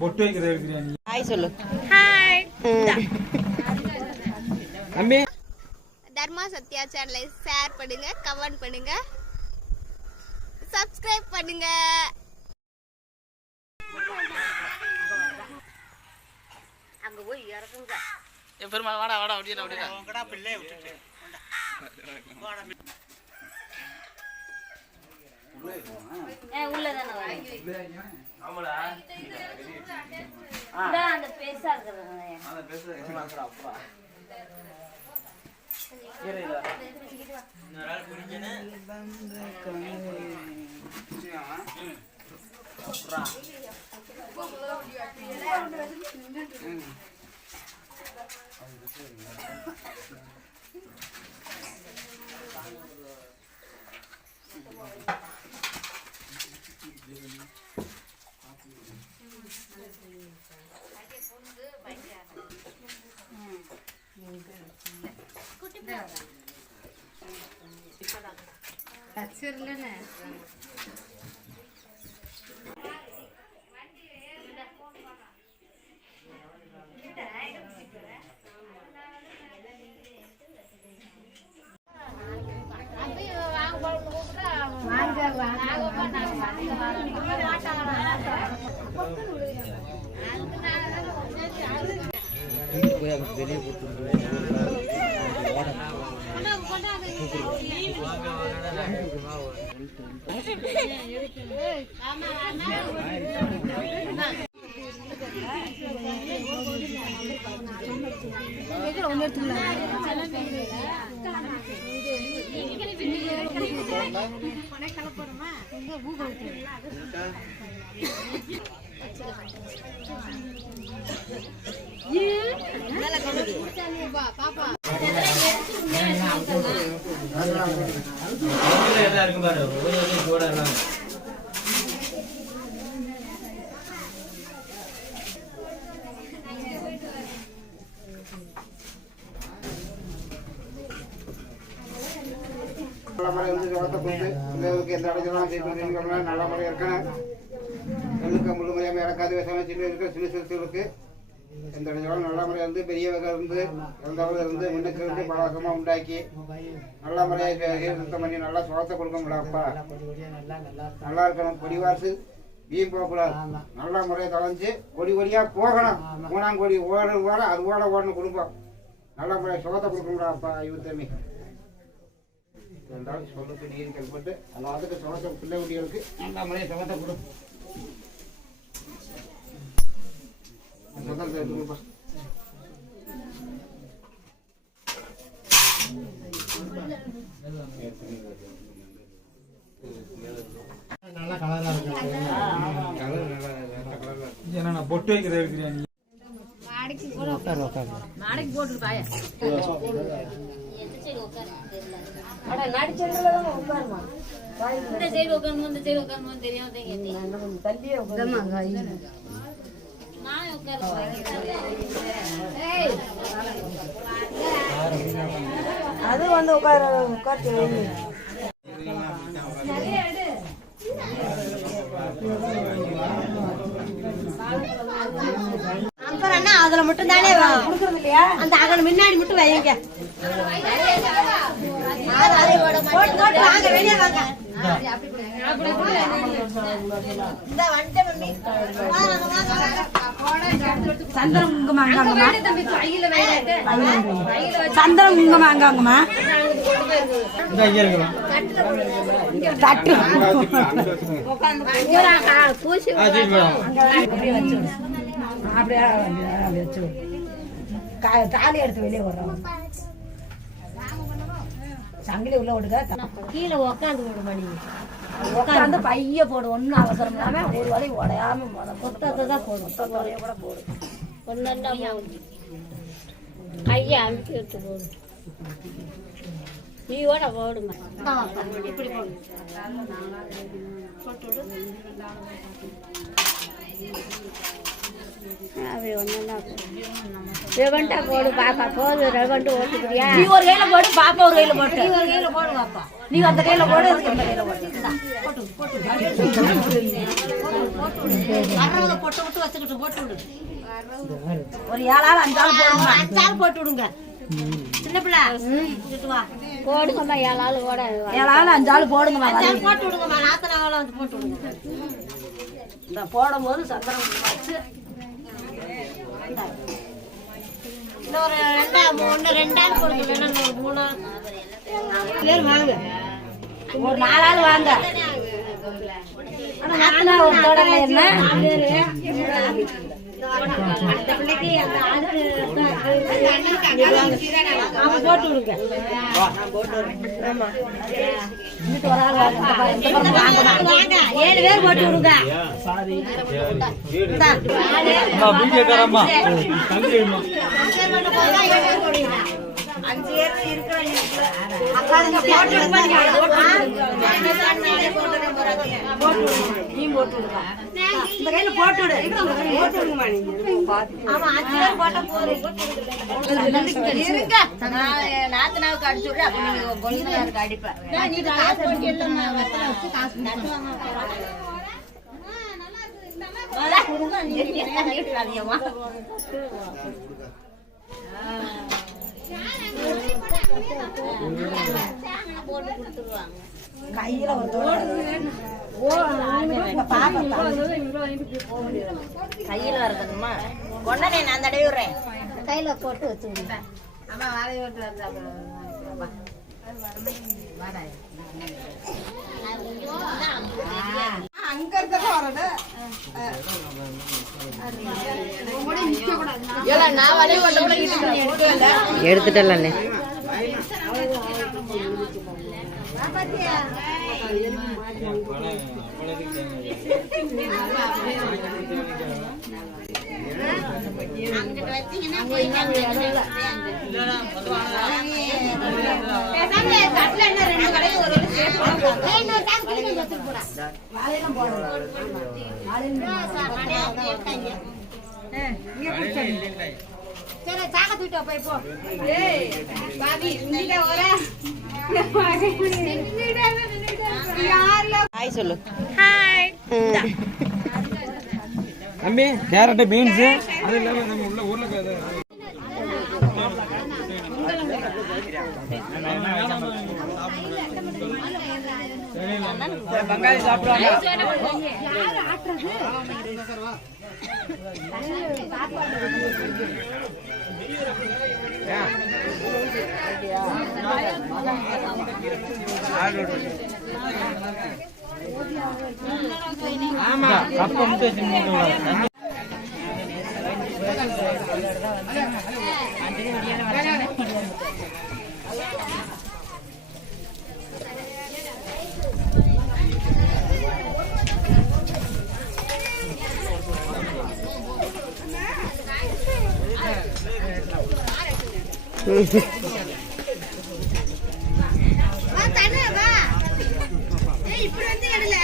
பொட்டு வைக்கிறேன். ஹாய் சொல்லு. ஹாய். அம்மி தர்மா சத்யா சேனலை ஷேர் பண்ணுங்க, கமெண்ட் பண்ணுங்க, சப்ஸ்கிரைப் பண்ணுங்க. அங்க போய் இறங்குங்க. என் பெருமா வாடா வாடா அப்படியே அப்படியே உங்கடா பிள்ளை விட்டுட்டு உள்ளதானே ஆமாடா அந்த பேசா இருக்கிறது அந்த பேசுறது அப்பா வெளியே இருக்கும் பாரு கூட எல்லாம் நல்ல முறை வந்து ஜோரத்தை கொடுத்து பிள்ளைகளுக்கு எந்த அடைச்சலாம் நல்ல முறை இருக்கணும். நெல்லுக்கு முழு முறையாக இறக்காது விஷயம் சின்ன இருக்கிற சின்ன சிறுசுகளுக்கு எந்த அடைச்சாலும் நல்ல முறை வந்து பெரியவங்க இருந்து இறந்தவங்க இருந்து முன்னுக்கு இருந்து பழக்கமாக உண்டாக்கி நல்ல முறையாக சுத்தம் பண்ணி நல்லா சுரத்தை கொடுக்கணும்ல அப்பா. நல்லா இருக்கணும். கொடிவாசு வீம் போகக்கூடாது. நல்ல முறையை தொலைஞ்சு கொடி கொடியாக போகணும். மூணாங்கொடி ஓட அது ஓடணும் குடும்பம். நல்ல முறையை சுகத்தை கொடுக்கணும்ல அப்பா. யுத்தமி இருந்தாலும் சொல்லுக்கு நீர் கல்பட்டு அதுக்கு சுகத்தை பிள்ளை குட்டிகளுக்கு நல்ல முறையை சுகத்தை கொடு. நல்லா கலரா இருக்கு. நான் பொட்டு வைக்கிறேன். நாளைக்கு போட்டுருக்காயா இந்த சைடு உட்காந்து இந்த சைடு உட்காந்து தெரியாம தள்ளியே அது வந்து உட்காந்து அதுல மட்டும் தானே அந்த அகல முன்னாடி மட்டும் வைங்க. வெளியே வாங்க. சந்திரம் குங்குமாங்கம்மா சந்திரம் குங்குமாங்கம்மா தட்டு பூசி அப்படியே வச்சு தாலி எடுத்து வெளியே வர்றோம். சங்கிலி உள்ள விடுங்க. கீழே உக்காந்து விடு மணி உட்காந்து பைய போடு. ஒன்றும் அவசரம் இல்லாம ஒரு வரை உடையாம மொத்தத்தை தான் போடும். மொத்த வரைய கூட போடும். ஒன்னா கையை அழுத்தி எடுத்து போடு. நீயோட போடுமா இப்படி போடு. போட்டு அப்படி ஒன்றும் ரெவண்டா போடு பாப்பா போது ரெவண்டு ஓட்டுக்கிறியா நீ ஒரு கையில போடு பாப்பா ஒரு கையில போட்டு நீ ஒரு கையில போடு பாப்பா நீ அந்த கையில போடு இந்த கையில போட்டு வர்றத போட்டு விட்டு வச்சுக்கிட்டு போட்டு விடு ஒரு 7 ஆள் 5 ஆள் போடுங்க 5 ஆள் போட்டு விடுங்க சின்ன பிள்ளை போடுங்கம்மா 7 ஆள் போட 7 ஆள் 5 ஆள் போடுங்கம்மா போட்டு விடுங்கம்மா நாத்தனாவெல்லாம் வந்து போட்டு விடுங்க இந்த போடும்போது சந்திரன் வச்சு இன்னொரு 2 ஆள் போடுங்க 3 பேர் வாங்க ஒரு 4 ஆள் வாங்க நாத்தனா ஒரு போடல என்ன அந்த பிள்ளைக்கு அந்த ஆளுக்கு போட்டு விடுங்க ஆமா இன்னைக்கு ஒரு ஆள் வாங்க 7 பேர் போட்டு விடுங்க வீடியோக்காரம்மா நாத்தனாவுக்கு அடிச்சு விடு அப்ப நீங்க கொள்ளையாருக்கு அடிப்பேன் கையில கையில வரதுமா கொண்டனே நான் தடவி விடுறேன் கையில போட்டு வச்சு அம்மா வாழை ஓட்டு அங்க எடுத்துட்டே ஹாய் சொல்லு. ஹாய். தம்பி கேரட் பீன்ஸ் அது இல்லாம நம்ம உள்ள உருளைக்கிழங்கு பங்காளி சாப்பிடுவாங்க. ஆமா கப்ப முட்டை வச்சு வா தண்ணி வா. ஏய் இப்படி வந்து எடுல.